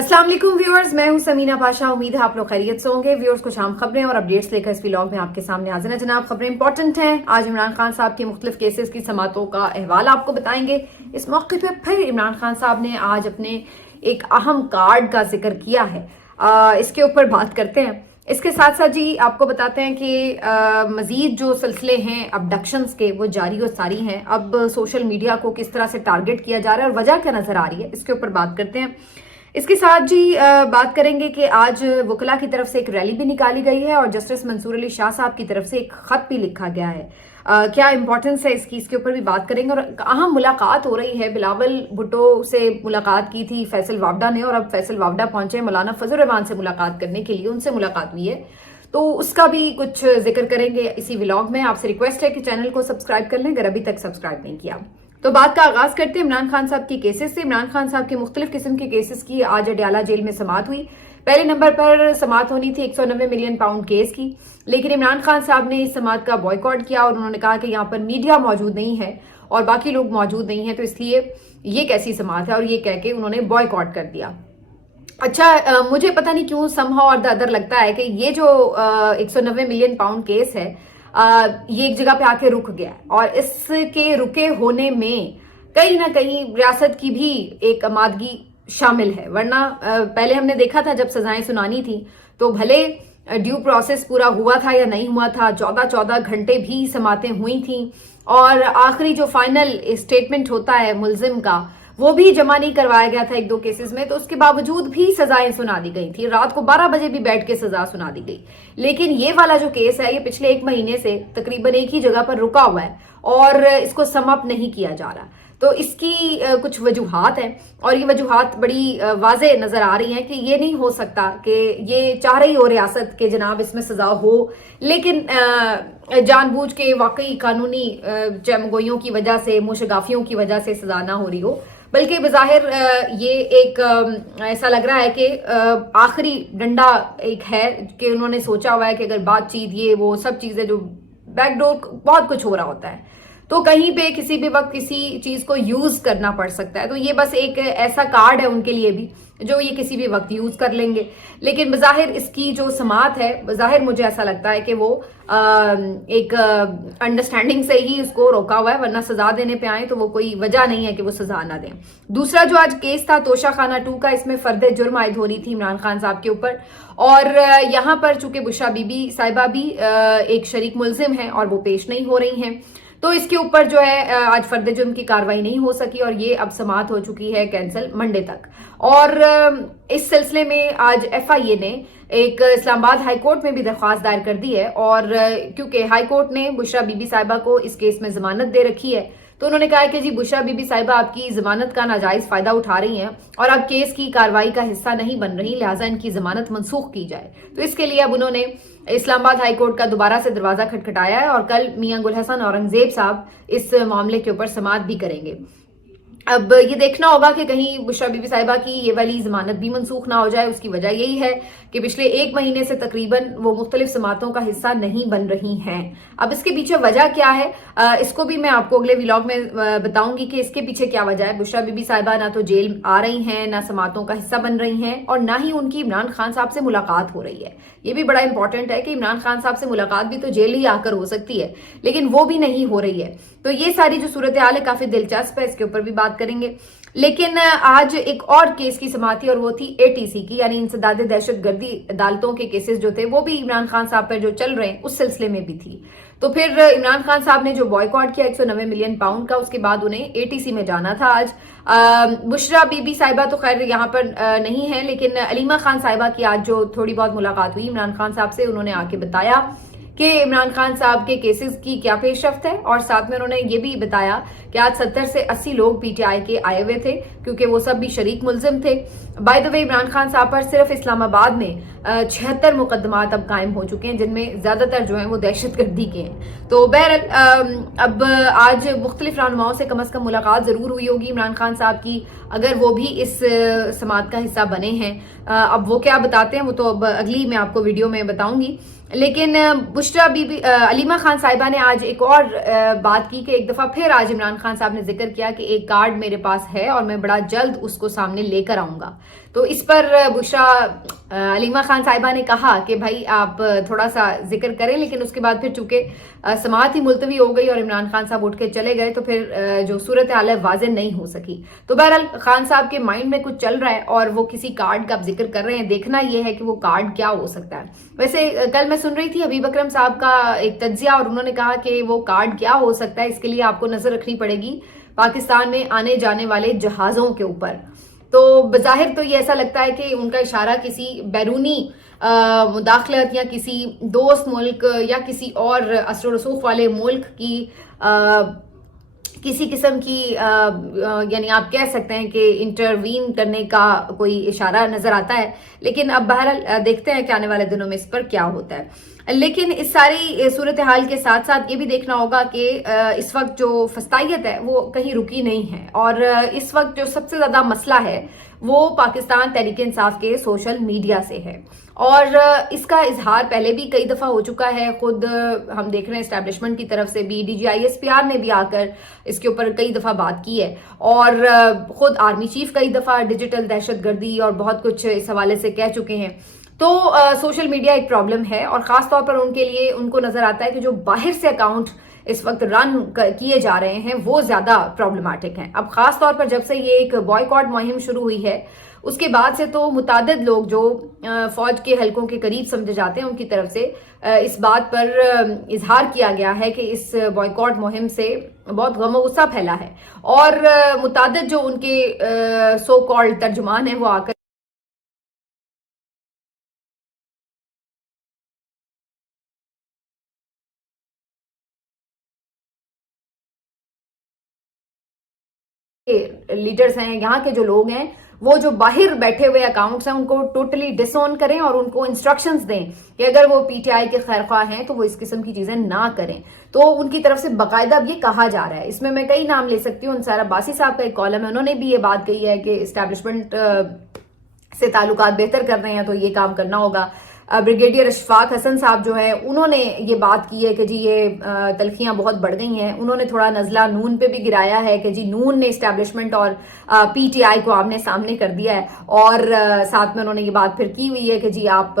अस्सलाम वालेकुम व्यूअर्स, मैं हूं समीना पाशा। उम्मीद है आप लोग खैरियत से होंगे। व्यूअर्स, कुछ आम खबरें और अपडेट्स लेकर इस व्लॉग में आपके सामने हाजिर है जनाब। खबरें इंपॉर्टेंट हैं। आज इमरान खान साहब के मुख्तलिफ केसेस की समातों का अहवाल आपको बताएंगे। इस मौके पे फिर इमरान खान साहब ने आज अपने एक अहम कार्ड का जिक्र किया है। इसके ऊपर बात करते हैं। इसके साथ साथ जी आपको बताते हैं कि मजीद जो सिलसिले हैं अबडक्शंस के वो जारी और सारी हैं। अब सोशल मीडिया को किस तरह से टारगेट किया जा रहा है और वजह क्या नजर आ रही है, इसके ऊपर बात करते हैं। इसके साथ जी बात करेंगे कि आज वकला की तरफ से एक रैली भी निकाली गई है और जस्टिस मंसूर अली शाह साहब की तरफ से एक खत भी लिखा गया है। क्या इंपॉर्टेंस है इसके ऊपर भी बात करेंगे। और अहम मुलाकात हो रही है, बिलावल भुट्टो से मुलाकात की थी फैसल वावडा ने और अब फैसल वावडा पहुंचे मौलाना फजल रहमान से मुलाकात करने के लिए, उनसे मुलाकात हुई है, तो उसका भी कुछ जिक्र करेंगे इसी व्लॉग में। आपसे रिक्वेस्ट है कि चैनल को सब्सक्राइब कर लें अगर अभी तक सब्सक्राइब नहीं किया। तो बात का आगाज करते हैं इमरान खान साहब के केसेस से। इमरान खान साहब के मुख्तलिफ किस्म के केसेस की आज अडयाला जेल में समात हुई। पहले नंबर पर समात होनी थी 190 मिलियन पाउंड केस की, लेकिन इमरान खान साहब ने इस समात का बॉयकॉट किया और उन्होंने कहा कि यहाँ पर मीडिया मौजूद नहीं है और बाकी लोग मौजूद नहीं है, तो इसलिए ये कैसी समात है, और ये कह के उन्होंने बॉयकॉट कर दिया। अच्छा, मुझे पता नहीं क्यों समहाउ और द अदर लगता है कि ये जो 190 मिलियन पाउंड केस है ये एक जगह पे आके रुक गया और इसके रुके होने में कहीं ना कहीं रियासत की भी एक आमादगी शामिल है। वरना पहले हमने देखा था जब सजाएं सुनानी थी तो भले ड्यू प्रोसेस पूरा हुआ था या नहीं हुआ था, 14-14 घंटे भी समातें हुई थी और आखिरी जो फाइनल स्टेटमेंट होता है मुलजिम का वो भी जमा नहीं करवाया गया था एक दो केसेस में, तो उसके बावजूद भी सजाएं सुना दी गई थी। रात को 12 बजे भी बैठ के सजा सुना दी गई। लेकिन ये वाला जो केस है ये पिछले एक महीने से तकरीबन एक ही जगह पर रुका हुआ है और इसको समाप्त नहीं किया जा रहा। तो इसकी कुछ वजूहात हैं और ये वजूहात बड़ी वाजे नजर आ रही हैं कि ये नहीं हो सकता कि ये चाह रही हो रियासत के जनाब इसमें सजा हो, लेकिन जानबूझ के वाकई कानूनी चमगोइयों की वजह से, मुशगाफियों की वजह से सजा ना हो रही हो, बल्कि बज़ाहिर ये एक ऐसा लग रहा है कि आखिरी डंडा एक है कि उन्होंने सोचा हुआ है कि अगर बातचीत ये वो सब चीजें जो बैकडोर बहुत कुछ हो रहा होता है तो कहीं पे किसी भी वक्त किसी चीज को यूज करना पड़ सकता है। तो ये बस एक ऐसा कार्ड है उनके लिए भी जो ये किसी भी वक्त यूज कर लेंगे। लेकिन बज़ाहिर इसकी जो समात है, बज़ाहिर मुझे ऐसा लगता है कि वो एक अंडरस्टैंडिंग से ही उसको रोका हुआ है, वरना सजा देने पे आए तो वो कोई वजह नहीं है कि वो सजा ना दें। दूसरा जो आज केस था तोशा खाना 2 का, इसमें फर्द जुर्म आयद हो रही थी इमरान खान साहब के ऊपर और यहाँ पर चूंकि बुशरा बीबी साहिबा भी एक शरीक मुलजिम है और वो पेश नहीं हो रही हैं, तो इसके ऊपर जो है आज फर्द जुर्म की कार्रवाई नहीं हो सकी और ये अब समात हो चुकी है कैंसिल मंडे तक। और इस सिलसिले में आज FIA ने एक इस्लामाबाद हाई कोर्ट में भी दरख्वास्त दायर कर दी है और क्योंकि हाई कोर्ट ने बुशरा बीबी साहिबा को इस केस में जमानत दे रखी है, तो उन्होंने कहा कि जी बुशरा बीबी साहिबा आपकी जमानत का नाजायज फायदा उठा रही हैं और अब केस की कार्रवाई का हिस्सा नहीं बन रही, लिहाजा इनकी जमानत मनसूख की जाए। तो इसके लिए अब उन्होंने इस्लामाबाद हाई कोर्ट का दोबारा से दरवाजा खटखटाया है और कल मियां गुल हसन औरंगजेब साहब इस मामले के ऊपर समाअत भी करेंगे। अब ये देखना होगा कि कहीं बुशरा बीबी साहिबा की ये वाली जमानत भी मनसूख ना हो जाए। उसकी वजह यही है कि पिछले एक महीने से तकरीबन वो मुख्तलिफ समातों का हिस्सा नहीं बन रही हैं। अब इसके पीछे वजह क्या है, इसको भी मैं आपको अगले व्लॉग में बताऊंगी कि इसके पीछे क्या वजह है। बुशरा बीबी साहिबा ना तो जेल आ रही हैं, ना समातों का हिस्सा बन रही हैं और ना ही उनकी इमरान खान साहब से मुलाकात हो रही है। ये भी बड़ा इंपॉर्टेंट है कि इमरान खान साहब से मुलाकात भी तो जेल ही आकर हो सकती है, लेकिन वो भी नहीं हो रही है। तो ये सारी जो सूरत हाल है काफी दिलचस्प है, इसके ऊपर भी बात करेंगे। लेकिन आज एक और केस की समाअत थी और वो थी ATC की, यानी इंसदाद दहशतगर्दी अदालतों के केसेस जो थे वो भी इमरान खान साहब पर जो चल रहे हैं उस सिलसिले में भी थी। तो फिर इमरान खान साहब ने जो बॉयकॉट किया 190 मिलियन पाउंड का, उसके बाद उन्हें ATC में जाना था आज। बुशरा बीबी साहिबा तो खैर यहाँ पर नहीं है, लेकिन अलीमा खान साहिबा की आज जो थोड़ी बहुत मुलाकात हुई इमरान खान साहब से, उन्होंने आके बताया कि इमरान खान साहब के केसेस की क्या पेशरफ्त है और साथ में उन्होंने ये भी बताया कि आज 70 से 80 लोग PTI के आए हुए थे क्योंकि वो सब भी शरीक मुलजिम थे। By the way Imran Khan साहब पर सिर्फ इस्लामाबाद में 76 मुकदमात अब कायम हो चुके हैं, जिनमें ज़्यादातर जो हैं वो दहशत गर्दी के हैं। तो बहरहाल अब आज मुख्तलिफ रहनुमाओं से कम अज़ कम मुलाकात ज़रूर हुई होगी इमरान खान साहब की, अगर वो भी इस समात का हिस्सा बने हैं। अब वो क्या बताते हैं वो तो अब अगली मैं आपको वीडियो में बताऊंगी। लेकिन बुशरा बीबी अलीमा खान साहिबा ने आज एक और बात की कि एक दफ़ा फिर आज इमरान खान साहब ने जिक्र किया कि एक कार्ड मेरे पास है और मैं बड़ा जल्द उसको सामने लेकर आऊँगा। तो इस पर बुशरा अलीमा खान साहिबा ने कहा कि भाई आप थोड़ा सा जिक्र करें, लेकिन उसके बाद फिर चूंकि समाअत ही मुलतवी हो गई और इमरान खान साहब उठ के चले गए तो फिर जो सूरत हाल है वाज़ेह नहीं हो सकी। तो बहरहाल खान साहब के माइंड में कुछ चल रहा है और वो किसी कार्ड का जिक्र कर रहे हैं, देखना यह है कि वो कार्ड क्या हो सकता है। वैसे कल मैं सुन रही थी हबीब अकरम साहब का एक तज्जिया और उन्होंने कहा कि वो कार्ड क्या हो सकता है, इसके लिए आपको नजर रखनी पड़ेगी पाकिस्तान में आने जाने वाले जहाजों के ऊपर। तो बज़ाहिर तो ये ऐसा लगता है कि उनका इशारा किसी बैरूनी मुदाखलत या किसी दोस्त मुल्क या किसी और असर रसूख वाले मुल्क की किसी किस्म की यानी आप कह सकते हैं कि इंटरवीन करने का कोई इशारा नजर आता है। लेकिन अब बहरहाल देखते हैं कि आने वाले दिनों में इस पर क्या होता है। लेकिन इस सारी सूरत हाल के साथ साथ ये भी देखना होगा कि इस वक्त जो फस्तायत है वो कहीं रुकी नहीं है और इस वक्त जो सबसे ज्यादा मसला है वो पाकिस्तान तहरीक इंसाफ के सोशल मीडिया से है और इसका इजहार पहले भी कई दफा हो चुका है। खुद हम देख रहे हैं एस्टैब्लिशमेंट की तरफ से भी DGISPR ने भी आकर इसके ऊपर कई दफा बात की है और खुद आर्मी चीफ कई दफा डिजिटल दहशतगर्दी और बहुत कुछ इस हवाले से कह चुके हैं। तो सोशल मीडिया एक प्रॉब्लम है और खास तौर पर उनके लिए उनको नजर आता है कि जो बाहर से अकाउंट इस वक्त रन किए जा रहे हैं वो ज्यादा प्रॉब्लमैटिक हैं। अब खास तौर पर जब से ये एक बॉयकॉट मुहिम शुरू हुई है उसके बाद से तो मुतादिद लोग जो फौज के हलकों के करीब समझे जाते हैं उनकी तरफ से इस बात पर इजहार किया गया है कि इस बॉयकॉट मुहिम से बहुत गम और गुस्सा फैला है और मुतादिद जो उनके सो कॉल्ड तर्जुमान हैं वो आकर लीडर्स हैं, यहाँ के जो लोग हैं वो जो बाहर बैठे हुए अकाउंट्स हैं उनको टोटली डिसऑन करें और उनको इंस्ट्रक्शंस दें कि अगर वो PTI के खैरख्वाह हैं तो वो इस किस्म की चीजें ना करें। तो उनकी तरफ से बाकायदा अब ये कहा जा रहा है। इसमें मैं कई नाम ले सकती हूँ, अंसार अब्बासी साहब का एक कॉलम है, उन्होंने भी ये बात कही है कि एस्टैब्लिशमेंट से ताल्लुकात बेहतर कर रहे हैं तो ये काम करना होगा। ब्रिगेडियर अशफाक हसन साहब जो है उन्होंने ये बात की है कि जी ये तलखियां बहुत बढ़ गई हैं। उन्होंने थोड़ा नजला नून पे भी गिराया है कि जी नून ने एस्टैब्लिशमेंट और PTI को आमने सामने कर दिया है और साथ में उन्होंने ये बात फिर की हुई है कि जी आप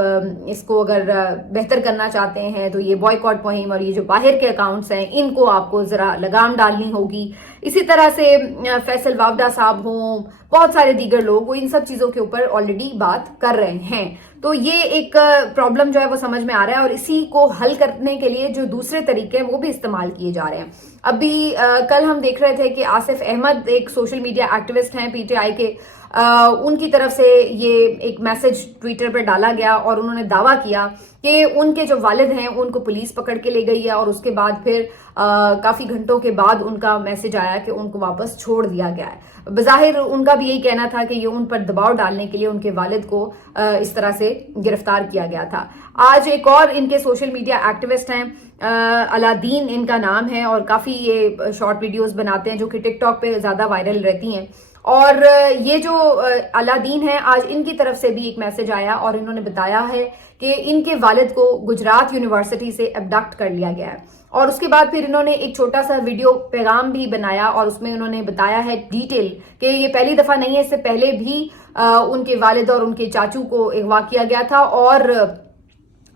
इसको अगर बेहतर करना चाहते हैं तो ये बॉयकॉट मुहिम और ये जो बाहर के अकाउंट्स हैं इनको आपको जरा लगाम डालनी होगी। इसी तरह से फैसल वावडा साहब हों, बहुत सारे दीगर लोग वो इन सब चीजों के ऊपर ऑलरेडी बात कर रहे हैं। तो ये एक प्रॉब्लम जो है वो समझ में आ रहा है और इसी को हल करने के लिए जो दूसरे तरीके हैं वो भी इस्तेमाल किए जा रहे हैं। अभी कल हम देख रहे थे कि आसिफ अहमद एक सोशल मीडिया एक्टिविस्ट हैं PTI के, उनकी तरफ से ये एक मैसेज ट्विटर पर डाला गया और उन्होंने दावा किया कि उनके जो वालिद हैं उनको पुलिस पकड़ के ले गई है और उसके बाद फिर काफी घंटों के बाद उनका मैसेज आया कि उनको वापस छोड़ दिया गया है। बज़ाहिर उनका भी यही कहना था कि ये उन पर दबाव डालने के लिए उनके वालिद को इस तरह से गिरफ्तार किया गया था। आज एक और इनके सोशल मीडिया एक्टिविस्ट हैं, अलादीन इनका नाम है और काफी ये शॉर्ट वीडियोस बनाते हैं जो कि टिकटॉक पे ज्यादा वायरल रहती हैं। और ये जो अलादीन है आज इनकी तरफ से भी एक मैसेज आया और इन्होंने बताया है कि इनके वालिद को गुजरात यूनिवर्सिटी से अबडक्ट कर लिया गया है और उसके बाद फिर इन्होंने एक छोटा सा वीडियो पैगाम भी बनाया और उसमें उन्होंने बताया है डिटेल कि ये पहली दफा नहीं है, इससे पहले भी उनके वालिद और उनके चाचू को अगवा किया गया था और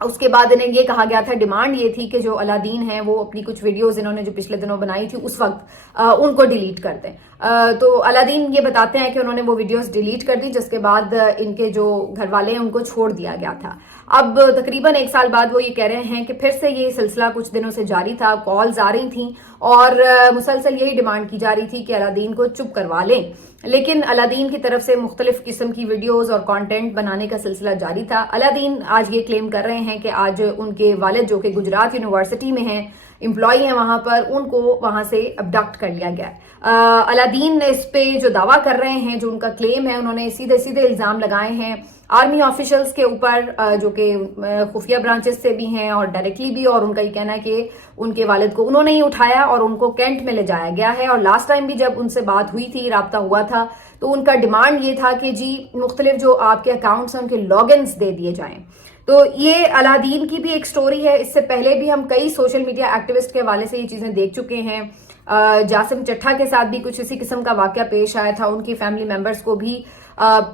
उसके बाद इन्हें ये कहा गया था, डिमांड ये थी कि जो अलादीन हैं वो अपनी कुछ वीडियोस इन्होंने जो पिछले दिनों बनाई थी उस वक्त उनको डिलीट कर दें। तो अलादीन ये बताते हैं कि उन्होंने वो वीडियोस डिलीट कर दी जिसके बाद इनके जो घर वाले हैं उनको छोड़ दिया गया था। अब तकरीबन 1 साल बाद वो ये कह रहे हैं कि फिर से ये सिलसिला कुछ दिनों से जारी था, कॉल्स आ रही थी और मुसलसल यही डिमांड की जा रही थी कि अलादीन को चुप करवा लें। लेकिन अलादीन की तरफ से मुख्तलिफ किस्म की वीडियोस और कंटेंट बनाने का सिलसिला जारी था। अलादीन आज ये क्लेम कर रहे हैं कि आज उनके वालिद जो कि गुजरात यूनिवर्सिटी में हैं एम्प्लॉई हैं वहां पर, उनको वहां से अबडक्ट कर लिया गया है। अलादीन इस पे जो दावा कर रहे हैं, जो उनका क्लेम है, उन्होंने सीधे सीधे इल्जाम लगाए हैं आर्मी ऑफिशियल्स के ऊपर, जो कि खुफिया ब्रांचेस से भी हैं और डायरेक्टली भी, और उनका ये कहना है कि उनके वालिद को उन्होंने ही उठाया और उनको कैंट में ले जाया गया है। और लास्ट टाइम भी जब उनसे बात हुई थी, राब्ता हुआ था, तो उनका डिमांड ये था कि जी मुख्तलिफ जो आपके अकाउंट्स हैं उनके लॉगिन्स दे दिए जाएं। तो ये अलादीन की भी एक स्टोरी है। इससे पहले भी हम कई सोशल मीडिया एक्टिविस्ट के हवाले से ये चीजें देख चुके हैं। जासिम चट्ठा के साथ भी कुछ इसी किस्म का वाकया पेश आया था, उनकी फैमिली मेंबर्स को भी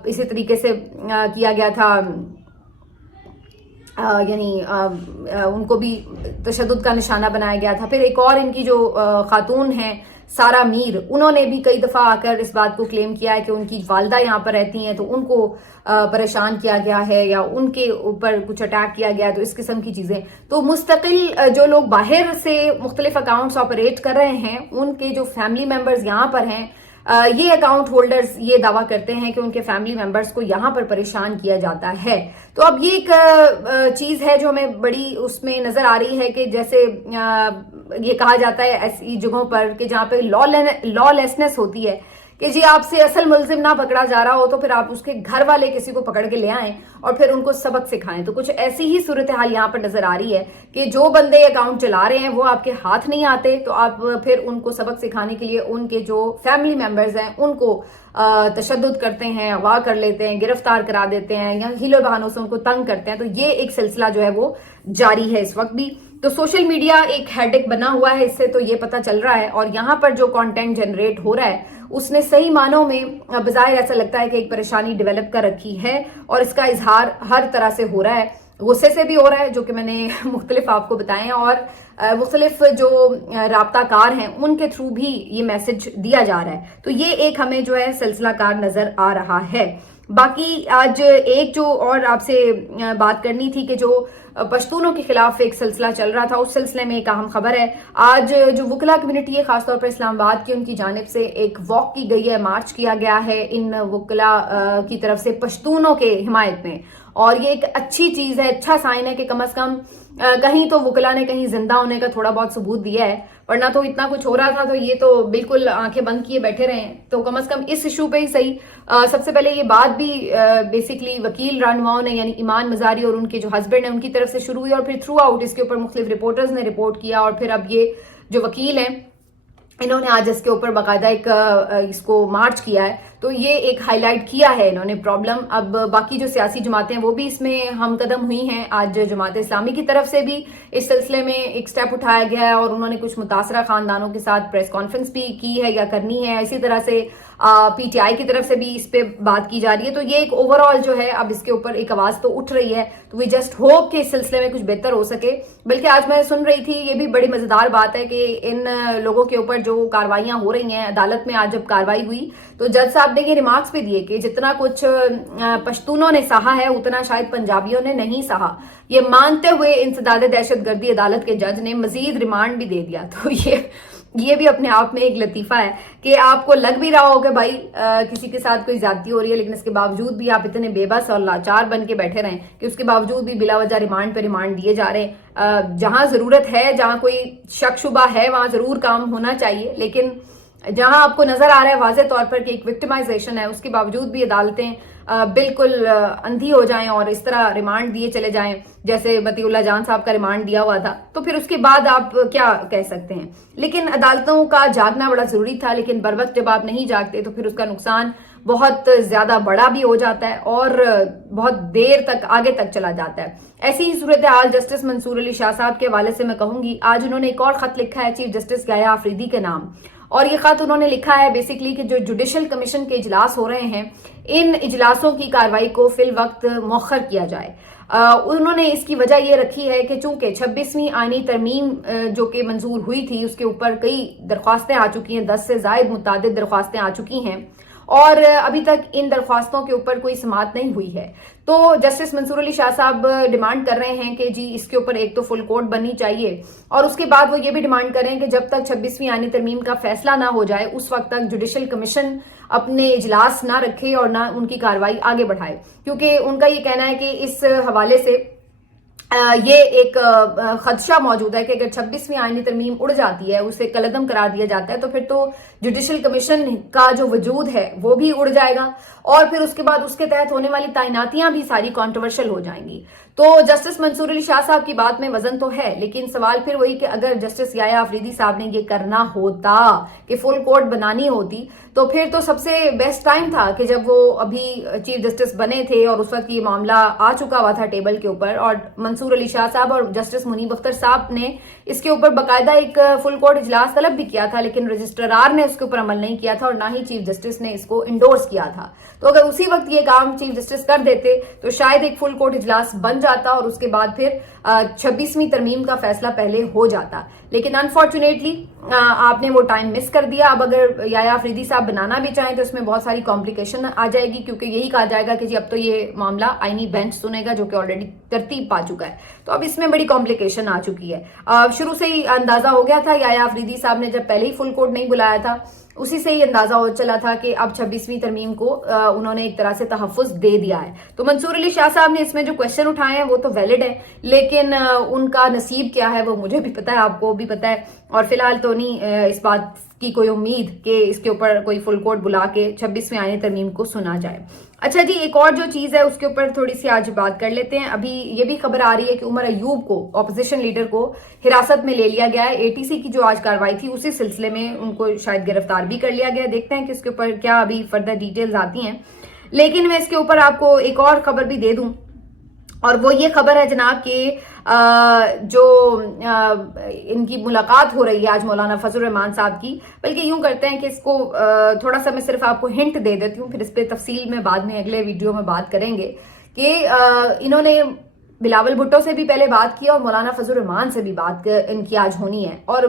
इसी तरीके से किया गया था, यानी उनको भी तशद्दुद का निशाना बनाया गया था। फिर एक और इनकी जो खातून हैं सारा मीर, उन्होंने भी कई दफा आकर इस बात को क्लेम किया है कि उनकी वालदा यहाँ पर रहती हैं तो उनको परेशान किया गया है या उनके ऊपर कुछ अटैक किया गया, तो इस किस्म की चीजें। तो मुस्तकिल जो लोग बाहर से मुख्तलिफ अकाउंट्स ऑपरेट कर रहे हैं, उनके जो फैमिली मेंबर्स यहाँ पर हैं, ये अकाउंट होल्डर्स ये दावा करते हैं कि उनके फैमिली मेंबर्स को यहाँ पर परेशान किया जाता है। तो अब ये एक चीज है जो हमें बड़ी उसमें नजर आ रही है कि जैसे ये कहा जाता है ऐसी जगहों पर कि जहाँ पे लॉलेसनेस होती है कि जी आपसे असल मुलजिम ना पकड़ा जा रहा हो तो फिर आप उसके घर वाले किसी को पकड़ के ले आएं और फिर उनको सबक सिखाएं। तो कुछ ऐसी ही सूरत हाल यहाँ पर नजर आ रही है कि जो बंदे अकाउंट चला रहे हैं वो आपके हाथ नहीं आते, तो आप फिर उनको सबक सिखाने के लिए उनके जो फैमिली मेंबर्स हैं उनको तशद्दुद करते हैं, अगवा कर लेते हैं, गिरफ्तार करा देते हैं या हीलो बहानों से उनको तंग करते हैं। तो ये एक सिलसिला जो है वो जारी है इस वक्त भी। तो सोशल मीडिया एक हेडेक बना हुआ है, इससे तो ये पता चल रहा है। और यहाँ पर जो कंटेंट जनरेट हो रहा है उसने सही मानों में बज़ाहिर ऐसा लगता है कि एक परेशानी डेवलप कर रखी है और इसका इजहार हर तरह से हो रहा है। गुस्से से भी हो रहा है, जो कि मैंने मुख्तलिफ आपको बताए हैं, और मुख्तलिफ जो राब्ताकार हैं उनके थ्रू भी ये मैसेज दिया जा रहा है। तो ये एक हमें जो है सिलसिला कार नजर आ रहा है। बाकी आज एक जो और आपसे बात करनी थी कि जो पश्तूनों के खिलाफ एक सिलसिला चल रहा था, उस सिलसिले में एक अहम खबर है। आज जो वकला कम्युनिटी है खासतौर पर इस्लामाबाद की, उनकी जानिब से एक वॉक की गई है, मार्च किया गया है इन वकला की तरफ से पश्तूनों के हिमायत में। और ये एक अच्छी चीज है, अच्छा साइन है कि कम से कम कहीं तो वकला ने कहीं जिंदा होने का थोड़ा बहुत सबूत दिया है, वरना तो इतना कुछ हो रहा था तो ये तो बिल्कुल आंखें बंद किए बैठे रहे। तो कम से कम इस इशू पे ही सही। सबसे पहले ये बात भी बेसिकली वकील रहनुमाओं ने यानी ईमान मजारी और उनके जो हस्बैंड है उनकी तरफ से शुरू हुई और फिर थ्रू आउट इसके ऊपर मुख्तलिफ रिपोर्टर्स ने रिपोर्ट किया और फिर अब ये जो वकील हैं इन्होंने आज इसके ऊपर बाकायदा एक इसको मार्च किया है। तो ये एक हाईलाइट किया है इन्होंने प्रॉब्लम। अब बाकी जो सियासी जमातें हैं वो भी इसमें हम कदम हुई हैं। आज जमात इस्लामी की तरफ से भी इस सिलसिले में एक स्टेप उठाया गया है और उन्होंने कुछ मुतासरा खानदानों के साथ प्रेस कॉन्फ्रेंस भी की है या करनी है। इसी तरह से पीटीआई की तरफ से भी इस पे बात की जा रही है। तो ये एक ओवरऑल जो है अब इसके ऊपर एक आवाज तो उठ रही है। तो वी जस्ट होप कि इस सिलसिले में कुछ बेहतर हो सके। बल्कि आज मैं सुन रही थी, ये भी बड़ी मजेदार बात है कि इन लोगों के ऊपर जो कार्रवाइयां हो रही हैं अदालत में, आज जब कार्रवाई हुई तो जज साहब ने ये रिमार्क्स भी दिए कि जितना कुछ पश्तूनों ने सहा है उतना शायद पंजाबियों ने नहीं सहा। ये मानते हुए इंसदाद दहशतगर्दी अदालत के जज ने मजीद रिमांड भी दे दिया। तो ये भी अपने आप में एक लतीफा है कि आपको लग भी रहा हो कि भाई किसी के साथ कोई ज्यादती हो रही है, लेकिन इसके बावजूद भी आप इतने बेबस और लाचार बन के बैठे रहें कि उसके बावजूद भी बिला वजह रिमांड पे रिमांड दिए जा रहे हैं। जहां जरूरत है, जहां कोई शक शुबा है, वहां जरूर काम होना चाहिए, लेकिन जहां आपको नजर आ रहा है वाज़ेह तौर पर कि एक विक्टिमाइजेशन है, उसके बावजूद भी अदालतें बिल्कुल अंधी हो जाएं और इस तरह रिमांड दिए चले जाएं, जैसे मतीउल्लाह जान साहब का रिमांड दिया हुआ था, तो फिर उसके बाद आप क्या कह सकते हैं। लेकिन अदालतों का जागना बड़ा जरूरी था, लेकिन बर वक्त जब आप नहीं जागते तो फिर उसका नुकसान बहुत ज्यादा बड़ा भी हो जाता है और बहुत देर तक आगे तक चला जाता है। ऐसी ही सूरत हाल जस्टिस मंसूर अली शाह साहब के हवाले से मैं कहूंगी। आज उन्होंने एक और खत लिखा है चीफ जस्टिस गाया आफरीदी के नाम, और ये खत उन्होंने लिखा है बेसिकली कि जो जुडिशल कमीशन के इजलास हो रहे हैं, इन इजलासों की कार्रवाई को फिल वक्त मौखर किया जाए। उन्होंने इसकी वजह ये रखी है कि चूंकि 26वीं आईनी तरमीम जो कि मंजूर हुई थी उसके ऊपर कई दरख्वास्तें आ चुकी हैं, 10 से जायद मुतादिद दरख्वास्तें आ चुकी हैं और अभी तक इन दरख्वास्तों के ऊपर कोई समाअत नहीं हुई है। तो जस्टिस मंसूर अली शाह साहब डिमांड कर रहे हैं कि जी इसके ऊपर एक तो फुल कोर्ट बननी चाहिए और उसके बाद वो ये भी डिमांड कर रहे हैं कि जब तक 26वीं आईनी तरमीम का फैसला ना हो जाए उस वक्त तक जुडिशल कमीशन अपने इजलास ना रखे और ना उनकी कार्रवाई आगे बढ़ाए, क्योंकि उनका ये कहना है कि इस हवाले से یہ ایک خدشہ موجود ہے کہ اگر 26ویں آئینی ترمیم اڑ جاتی ہے, اسے کلعدم قرار دیا جاتا ہے, تو پھر تو جوڈیشل کمیشن کا جو وجود ہے وہ بھی اڑ جائے گا, اور پھر اس کے بعد اس کے تحت ہونے والی تعیناتیاں بھی ساری کانٹروورشل ہو جائیں گی. تو جسٹس منصور علی شاہ صاحب کی بات میں وزن تو ہے, لیکن سوال پھر وہی کہ اگر جسٹس یحییٰ آفریدی صاحب نے یہ کرنا ہوتا کہ فل کورٹ بنانی ہوتی, تو پھر تو سب سے بیسٹ ٹائم تھا کہ جب وہ ابھی چیف جسٹس بنے تھے اور اس وقت یہ معاملہ آ چکا ہوا تھا ٹیبل کے اوپر, اور منصور علی شاہ صاحب اور جسٹس منیب اختر صاحب نے اس کے اوپر باقاعدہ ایک فل کورٹ اجلاس طلب بھی کیا تھا, لیکن رجسٹرار نے اس کے اوپر عمل نہیں کیا تھا اور نہ ہی چیف جسٹس نے اس کو انڈورس کیا تھا. تو اگر اسی وقت یہ کام چیف جسٹس کر دیتے تو شاید ایک فل کورٹ اجلاس بن جاتا اور اس کے بعد پھر 26ویں ترمیم کا فیصلہ پہلے ہو جاتا. لیکن انفارچونیٹلی آپ نے وہ ٹائم مس کر دیا. اب اگر یحییٰ آفریدی صاحب بنانا بھی چاہیں تو اس میں بہت ساری کمپلیکیشن آ جائے گی, کیونکہ یہی کہا جائے گا کہ جی اب تو یہ معاملہ آئینی بینچ سنے گا, جو کہ آلریڈی ترتیب پا چکا ہے. تو اب اس میں بڑی کمپلیکیشن آ چکی ہے. شروع سے ہی اندازہ ہو گیا تھا, یحییٰ آفریدی صاحب نے جب پہلے ہی فل کورٹ نہیں بلایا تھا, اسی سے ہی اندازہ ہو چلا تھا کہ اب 26ویں ترمیم کو انہوں نے ایک طرح سے تحفظ دے دیا ہے. تو منصور علی شاہ صاحب نے اس میں جو کوشچن اٹھائے ہیں وہ تو ویلڈ ہے, لیکن ان کا نصیب کیا ہے وہ مجھے بھی پتا ہے, آپ کو بھی پتا ہے, اور فی الحال تو نہیں اس بات کی کوئی امید کہ اس کے اوپر کوئی فل کورٹ بلا کے 26ویں آئینی ترمیم کو سنا جائے. اچھا جی, ایک اور جو چیز ہے اس کے اوپر تھوڑی سی آج بات کر لیتے ہیں. ابھی یہ بھی خبر آ رہی ہے کہ عمر ایوب کو, اپوزیشن لیڈر کو, حراست میں لے لیا گیا ہے. ATC کی جو آج کارروائی تھی اسی سلسلے میں ان کو شاید گرفتار بھی کر لیا گیا. دیکھتے ہیں کہ اس کے اوپر کیا ابھی فردر ڈیٹیلز آتی ہیں. لیکن میں اس کے اوپر آپ کو ایک اور خبر بھی دے دوں, اور وہ یہ خبر ہے جناب کہ جو ان کی ملاقات ہو رہی ہے آج مولانا فضل الرحمان صاحب کی, بلکہ یوں کرتے ہیں کہ اس کو تھوڑا سا میں صرف آپ کو ہنٹ دے دیتی ہوں, پھر اس پہ تفصیل میں بعد میں اگلے ویڈیو میں بات کریں گے, کہ انہوں نے بلاول بھٹو سے بھی پہلے بات کی اور مولانا فضل الرحمان سے بھی بات ان کی آج ہونی ہے. اور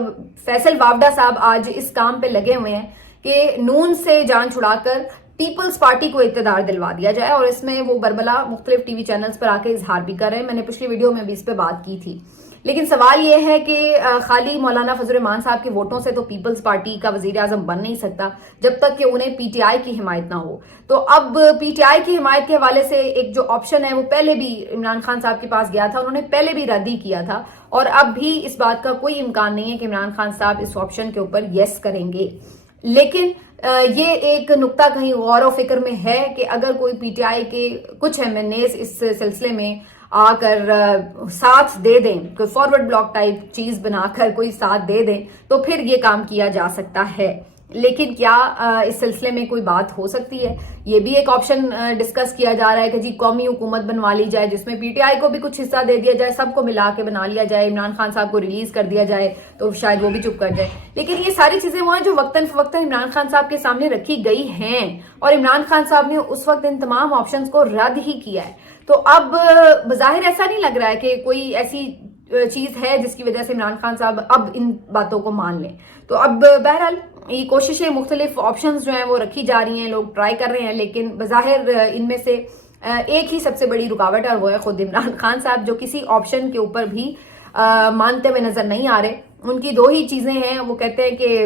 فیصل وافدہ صاحب آج اس کام پہ لگے ہوئے ہیں کہ نون سے جان چھڑا کر پیپلز پارٹی کو اقتدار دلوا دیا جائے, اور اس میں وہ بربلا مختلف ٹی وی چینلز پر آ کے اظہار بھی کر رہے ہیں. میں نے پچھلی ویڈیو میں بھی اس پہ بات کی تھی. لیکن سوال یہ ہے کہ خالی مولانا فضل الرحمان صاحب کے ووٹوں سے تو پیپلز پارٹی کا وزیر اعظم بن نہیں سکتا جب تک کہ انہیں PTI کی حمایت نہ ہو. تو اب PTI کی حمایت کے حوالے سے ایک جو آپشن ہے وہ پہلے بھی عمران خان صاحب کے پاس گیا تھا, انہوں نے پہلے بھی رد ہی کیا تھا, اور اب بھی اس بات کا کوئی امکان نہیں ہے کہ عمران خان صاحب اس آپشن کے اوپر یس کریں گے. لیکن یہ ایک نقطہ کہیں غور و فکر میں ہے کہ اگر کوئی PTI کے کچھ MNAs اس سلسلے میں آ کر ساتھ دے دیں, کوئی فارورڈ بلاک ٹائپ چیز بنا کر کوئی ساتھ دے دیں, تو پھر یہ کام کیا جا سکتا ہے. لیکن کیا اس سلسلے میں کوئی بات ہو سکتی ہے؟ یہ بھی ایک آپشن ڈسکس کیا جا رہا ہے کہ جی قومی حکومت بنوا لی جائے جس میں PTI کو بھی کچھ حصہ دے دیا جائے, سب کو ملا کے بنا لیا جائے, عمران خان صاحب کو ریلیز کر دیا جائے تو شاید وہ بھی چپ کر جائے. لیکن یہ ساری چیزیں وہ ہیں جو وقتاً فوقتاً عمران خان صاحب کے سامنے رکھی گئی ہیں, اور عمران خان صاحب نے اس وقت ان تمام آپشنز کو رد ہی کیا ہے. تو اب بظاہر ایسا نہیں لگ رہا ہے کہ کوئی ایسی چیز ہے جس کی وجہ سے عمران خان صاحب اب ان باتوں کو مان لیں. تو اب بہرحال یہ کوششیں, مختلف آپشنز جو ہیں وہ رکھی جا رہی ہیں, لوگ ٹرائی کر رہے ہیں, لیکن بظاہر ان میں سے ایک ہی سب سے بڑی رکاوٹ ہے, اور وہ ہے خود عمران خان صاحب, جو کسی آپشن کے اوپر بھی مانتے ہوئے نظر نہیں آ رہے. ان کی دو ہی چیزیں ہیں, وہ کہتے ہیں کہ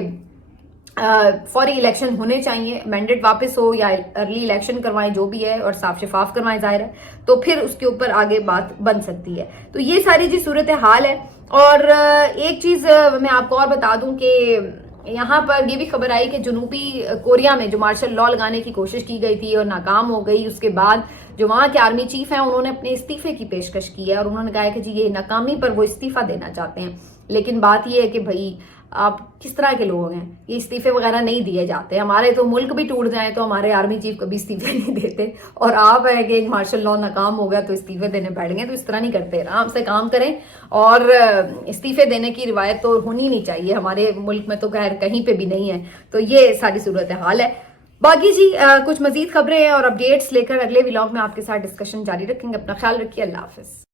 فوری الیکشن ہونے چاہیے, مینڈیٹ واپس ہو یا ارلی الیکشن کروائیں, جو بھی ہے, اور صاف شفاف کروائیں, ظاہر ہے, تو پھر اس کے اوپر آگے بات بن سکتی ہے. تو یہ ساری جی صورتحال ہے. اور ایک چیز میں آپ کو اور بتا دوں کہ یہاں پر یہ بھی خبر آئی کہ جنوبی کوریا میں جو مارشل لا لگانے کی کوشش کی گئی تھی اور ناکام ہو گئی, اس کے بعد جو وہاں کے آرمی چیف ہیں انہوں نے اپنے استعفے کی پیشکش کی ہے, اور انہوں نے کہا ہے کہ جی یہ ناکامی پر وہ استعفیٰ دینا چاہتے ہیں. لیکن بات یہ ہے کہ بھائی آپ کس طرح کے لوگ ہیں, یہ استعفے وغیرہ نہیں دیے جاتے. ہمارے تو ملک بھی ٹوٹ جائیں تو ہمارے آرمی چیف کبھی استعفے نہیں دیتے, اور آپ ہے کہ ایک مارشل لا ناکام ہو گیا تو استعفے دینے بیٹھ گئے. تو اس طرح نہیں کرتے, آرام سے کام کریں, اور استعفے دینے کی روایت تو ہونی نہیں چاہیے. ہمارے ملک میں تو خیر کہیں پہ بھی نہیں ہے. تو یہ ساری صورتحال ہے. باقی جی کچھ مزید خبریں اور اپڈیٹس لے کر اگلے ولاگ میں آپ کے ساتھ ڈسکشن جاری رکھیں گے. اپنا خیال رکھیے. اللہ حافظ.